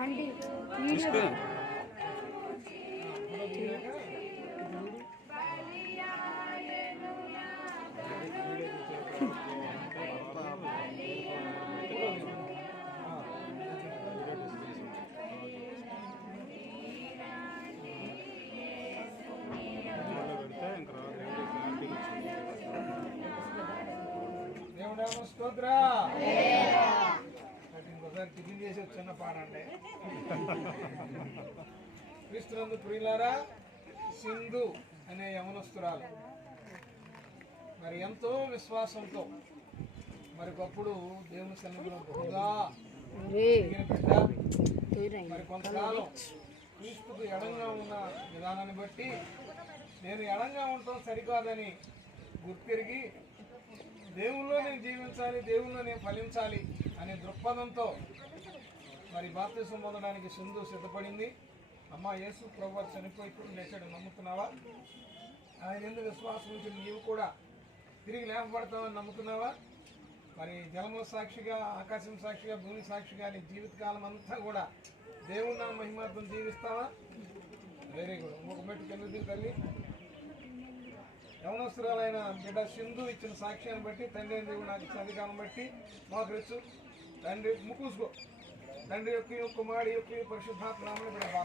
Aunty తీసుకో దేవుడేమో స్తోత్ర ఇంకోసారి టిఫిన్ చేసి చిన్న పాడండి క్రీస్తునందు ప్రియులారా సింధు అనే యమనస్తురాలు మరి ఎంతో విశ్వాసంతో మరి ఒకప్పుడు దేవుని సన్నిధిలో బహుగా మరి కొంతకాలం క్రీస్తుకు ఎడంగా ఉన్న విధానాన్ని బట్టి నేను ఎడంగా ఉండటం సరికాదని గుర్తిరిగి దేవుల్లో నేను జీవించాలి దేవుల్లో నేను ఫలించాలి అనే దృక్పథంతో మరి బాప్తిసం పొందడానికి సింధు సిద్ధపడింది. అమ్మ యేసు ప్రభు చనిపోయి ఇప్పుడు లేచాడు నమ్ముతున్నావా? ఆయన ఎందుకు విశ్వాసం ఉంచి నీవు కూడా తిరిగి లేపబడతావని నమ్ముతున్నావా? మరి జలము సాక్షిగా ఆకాశం సాక్షిగా భూమి సాక్షిగా నీ జీవితకాలం అంతా కూడా దేవుని నా మహిమార్థం జీవిస్తావా? వెరీ గుడ్ ఇంకొక మెట్టు కింద తల్లి. యవనస్తురాలైన బిడ్డ సింధు ఇచ్చిన సాక్ష్యాన్ని బట్టి తండ్రి దేవుడు నాకు ఇచ్చిన అధికారం బట్టి మాకు రెచ్చు తండ్రి ముకూసుకో తండ్రి యొక్క కుమారి యొక్క పరిశుద్ధాత్మ నామని బిడ్డ